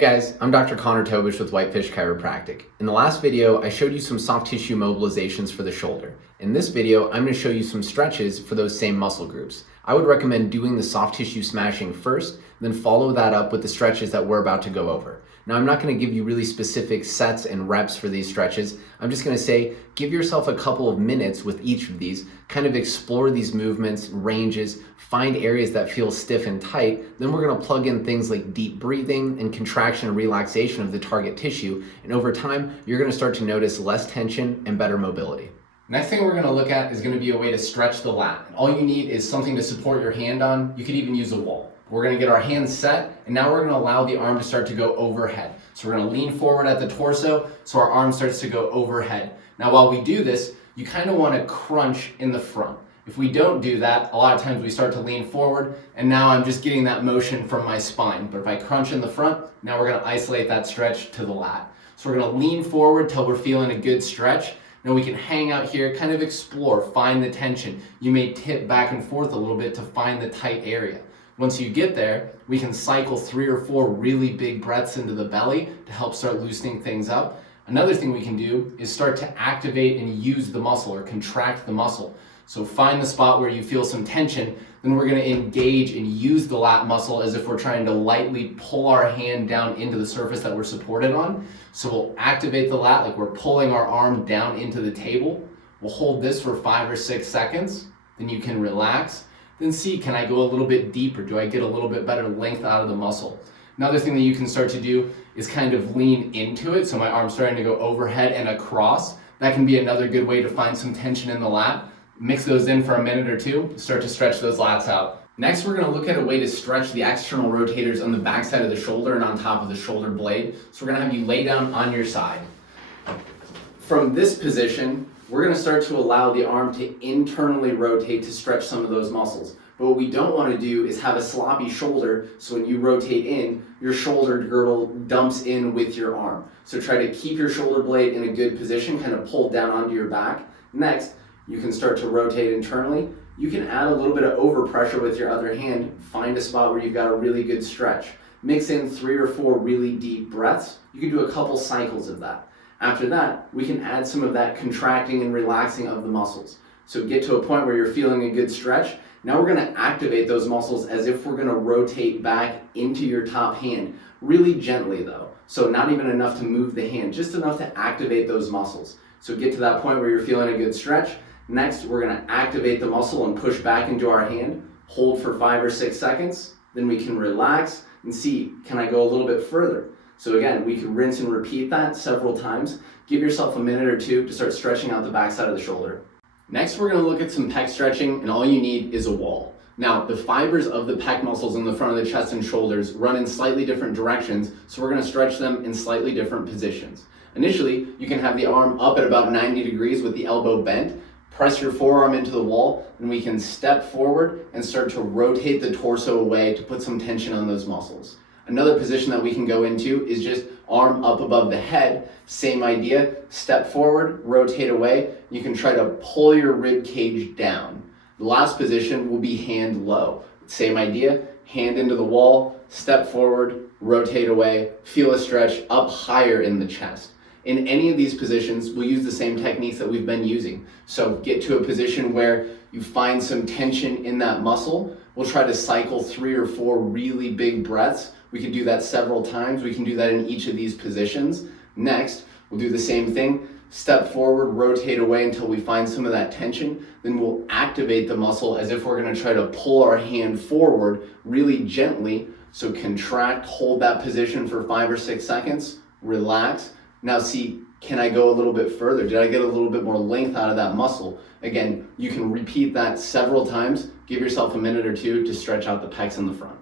Hey guys, I'm Dr. Tobisch with Whitefish Chiropractic. In the last video, I showed you some soft tissue mobilizations for the shoulder. In this video, I'm going to show you some stretches for those same muscle groups. I would recommend doing the soft tissue smashing first, then follow that up with the stretches that we're about to go over. Now, I'm not going to give you really specific sets and reps for these stretches. I'm just going to say, give yourself a couple of minutes with each of these, kind of explore these movements, ranges, find areas that feel stiff and tight. Then we're going to plug in things like deep breathing and contraction and relaxation of the target tissue. And over time, you're going to start to notice less tension and better mobility. Next thing we're going to look at is going to be a way to stretch the lat. All you need is something to support your hand on. You could even use a wall. We're going to get our hands set, and now we're going to allow the arm to start to go overhead. So we're going to lean forward at the torso so our arm starts to go overhead. Now while we do this, you kind of want to crunch in the front. If we don't do that, a lot of times we start to lean forward, and now I'm just getting that motion from my spine. But if I crunch in the front, now we're going to isolate that stretch to the lat. So we're going to lean forward till we're feeling a good stretch. Now we can hang out here, kind of explore, find the tension. You may tip back and forth a little bit to find the tight area. Once you get there, we can cycle 3 or 4 really big breaths into the belly to help start loosening things up. Another thing we can do is start to activate and use the muscle or contract the muscle. So find the spot where you feel some tension, then we're going to engage and use the lat muscle as if we're trying to lightly pull our hand down into the surface that we're supported on. So we'll activate the lat like we're pulling our arm down into the table. We'll hold this for 5 or 6 seconds, then you can relax. Then see, can I go a little bit deeper? Do I get a little bit better length out of the muscle? Another thing that you can start to do is kind of lean into it. So my arm's starting to go overhead and across. That can be another good way to find some tension in the lat. Mix those in for a minute or two, start to stretch those lats out. Next, we're going to look at a way to stretch the external rotators on the back side of the shoulder and on top of the shoulder blade. So we're going to have you lay down on your side. From this position, we're going to start to allow the arm to internally rotate to stretch some of those muscles. But what we don't want to do is have a sloppy shoulder, so when you rotate in, your shoulder girdle dumps in with your arm. So try to keep your shoulder blade in a good position, kind of pulled down onto your back. Next, you can start to rotate internally. You can add a little bit of overpressure with your other hand, find a spot where you've got a really good stretch. Mix in 3 or 4 really deep breaths. You can do a couple cycles of that. After that, we can add some of that contracting and relaxing of the muscles. So get to a point where you're feeling a good stretch. Now we're going to activate those muscles as if we're going to rotate back into your top hand, really gently though. So not even enough to move the hand, just enough to activate those muscles. So get to that point where you're feeling a good stretch. Next, we're going to activate the muscle and push back into our hand. Hold for 5 or 6 seconds. Then we can relax and see, can I go a little bit further? So again, we can rinse and repeat that several times. Give yourself a minute or two to start stretching out the back side of the shoulder. Next, we're going to look at some pec stretching, and all you need is a wall. Now, the fibers of the pec muscles in the front of the chest and shoulders run in slightly different directions, so we're going to stretch them in slightly different positions. Initially, you can have the arm up at about 90 degrees with the elbow bent. Press your forearm into the wall, and we can step forward and start to rotate the torso away to put some tension on those muscles. Another position that we can go into is just arm up above the head. Same idea, step forward, rotate away. You can try to pull your rib cage down. The last position will be hand low. Same idea, hand into the wall, step forward, rotate away, feel a stretch up higher in the chest. In any of these positions, we'll use the same techniques that we've been using. So get to a position where you find some tension in that muscle. We'll try to cycle 3 or 4 really big breaths. We can do that several times. We can do that in each of these positions. Next, we'll do the same thing. Step forward, rotate away until we find some of that tension. Then we'll activate the muscle as if we're going to try to pull our hand forward really gently. So contract, hold that position for 5 or 6 seconds, relax. Now see, can I go a little bit further? Did I get a little bit more length out of that muscle? Again, you can repeat that several times. Give yourself a minute or two to stretch out the pecs in the front.